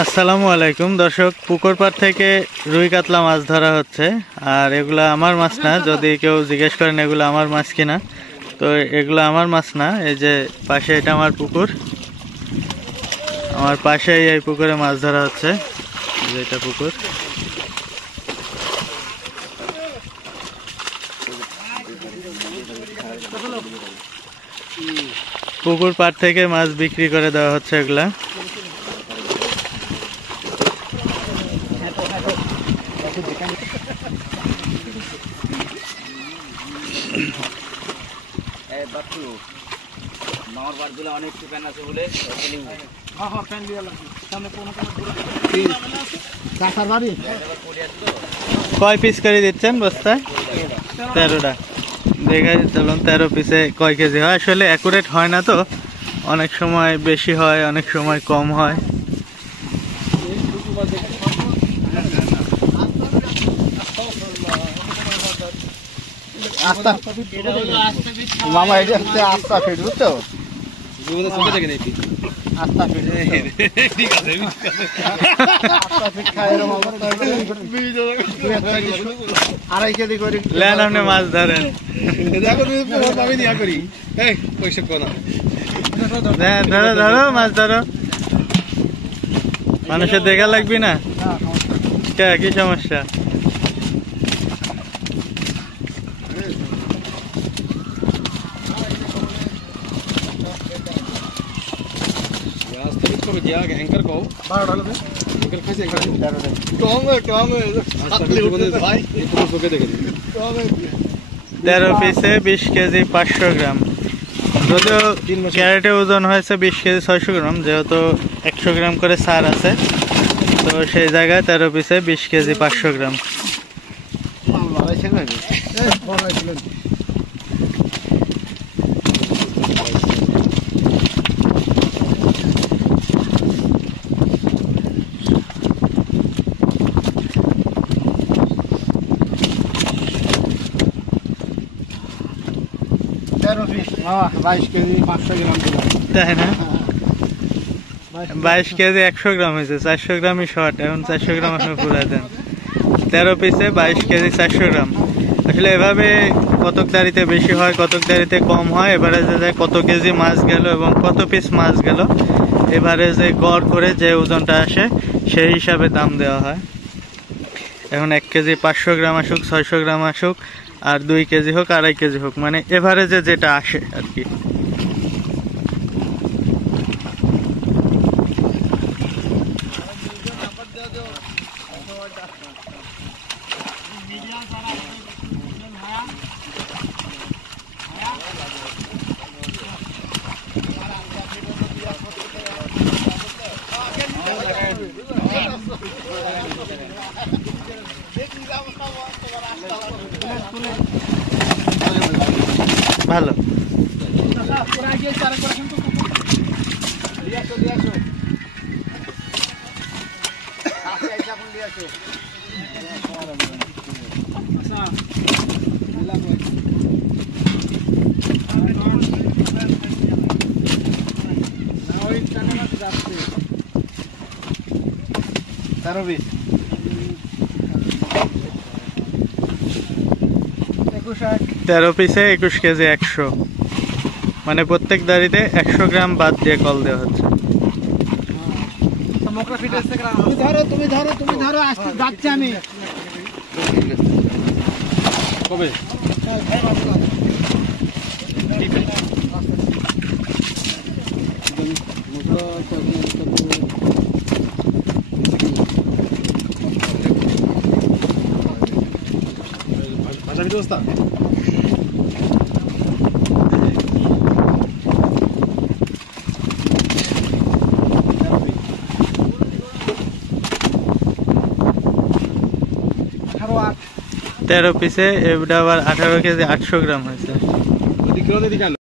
আসসালামু আলাইকুম দর্শক, পুকুর পাড় থেকে রুই কাতলা মাছ ধরা হচ্ছে। আর এগুলা আমার মাছ না, যদি কেউ জিজ্ঞেস করেন এগুলো আমার মাছ কিনা, তো এগুলো আমার মাছ না। এই যে পাশে এটা আমার পুকুর, আমার পাশেই এই পুকুরে মাছ ধরা হচ্ছে। এটা পুকুর, পুকুর পাড় থেকে মাছ বিক্রি করে দেওয়া হচ্ছে এগুলা। কয় পিস করে দিচ্ছেন বস্তায়? 13টা। দেখে চলুন 13 পিসে কয় কেজি হয়। আসলে অ্যাকুরেট হয় না তো, অনেক সময় বেশি হয়, অনেক সময় কম হয়। মামা এটা হচ্ছে আস্তা ফিট, বুঝছো? আড়াই কেজি করে আপনি মাছ ধরেন, ধরো ধরো মাছ ধরো। মানুষের দেখা লাগবি না, কি সমস্যা? एंकर को 12 डाल दे, एंकर कैसे एंकर कम है 13 পিসে 20 কেজি 500 গ্রাম। যদিও ক্যারেটে ওজন হয়েছে 20 কেজি 600 গ্রাম, যেহেতু 100 গ্রাম করে সার আছে, তো সেই জায়গায় 13 পিসে 20 কেজি 500 গ্রাম। তাই না? 22 কেজি 100 গ্রাম হয়েছে, 400 গ্রামই শর্ট। এখন 400 গ্রাম আপনি পুরা দেন। 13 পিসে 22 কেজি 400 গ্রাম। আসলে এভাবে কতক দাঁড়িতে বেশি হয়, কতক দাঁড়িতে কম হয়, এভারেজে যায় কত কেজি মাছ গেল এবং কত পিস মাছ গেল, এভারেজে গড় করে যে ওজনটা আসে সেই হিসাবে দাম দেওয়া হয়। এখন 1 কেজি 500 গ্রাম আসুক, 600 গ্রাম আসুক, আর 2 কেজি হোক, 2.5 কেজি হোক, মানে এভারেজে যেটা আসে আর কি। ভালো তেরো পিস 13 পিসে 21 কেজি 100, মানে প্রত্যেক দাড়িতে 100 গ্রাম বাদ দিয়ে কল দেওয়া হচ্ছে। তুমি ধরো, তুমি ধরো, তুমি ধরো, আসতে যাচ্ছি আমি। কবে ভাষা ব্যবস্থা 13 পিসে, এটা আবার 18 কেজি 800 গ্রাম হয়েছে।